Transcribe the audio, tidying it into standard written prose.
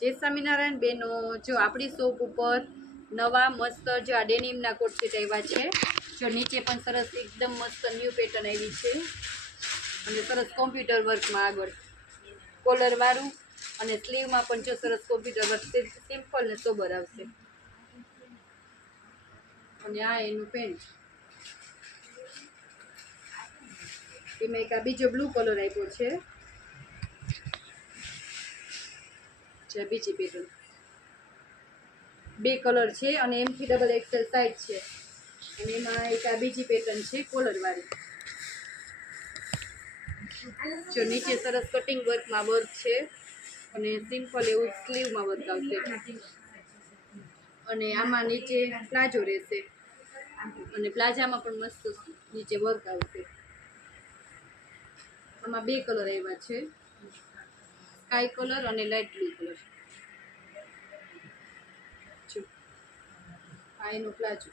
જય સ્વામિનારાયણ બેનો, જો આપણી શોપ ઉપર નવા મસ્ત જો આ ડેનિમના કોટ સેટ આવ્યા છે। જો નીચે પણ સરસ એકદમ મસ્ત ન્યૂ પેટર્ન આવી છે અને સરસ કોમ્પ્યુટર વર્કમાં આગળ કોલર વાળું અને સ્લીવમાં પણ જો સરસ કોમ્પ્યુટર વર્ક સિમ્પલ ને સોબર આવશે। અને આ એનું પેન્ટ એમાં એક આ બીજો બ્લુ કલર આપ્યો છે। જે બીજી પેટર્ન બે કલર છે અને એમથી ડબલ એક્સેલ સાઇઝ છે અને એમાં એક આ બીજી પેટર્ન છે કોલર વાળી। જો નીચે સરસ કટિંગ વર્કમાં વર્ક છે અને સિમ્પલ એવું સ્લીવમાં વર્ક આવશે અને આમાં નીચે પ્લાઝો રહેશે અને પ્લાઝામાં પણ મસ્ત નીચે વર્ક આવશે। આમાં બે કલર આવ્યા છે, સ્કાય કલર અને લાઇટ બ્લુ કલર। જો આ એનો પ્લાઝો।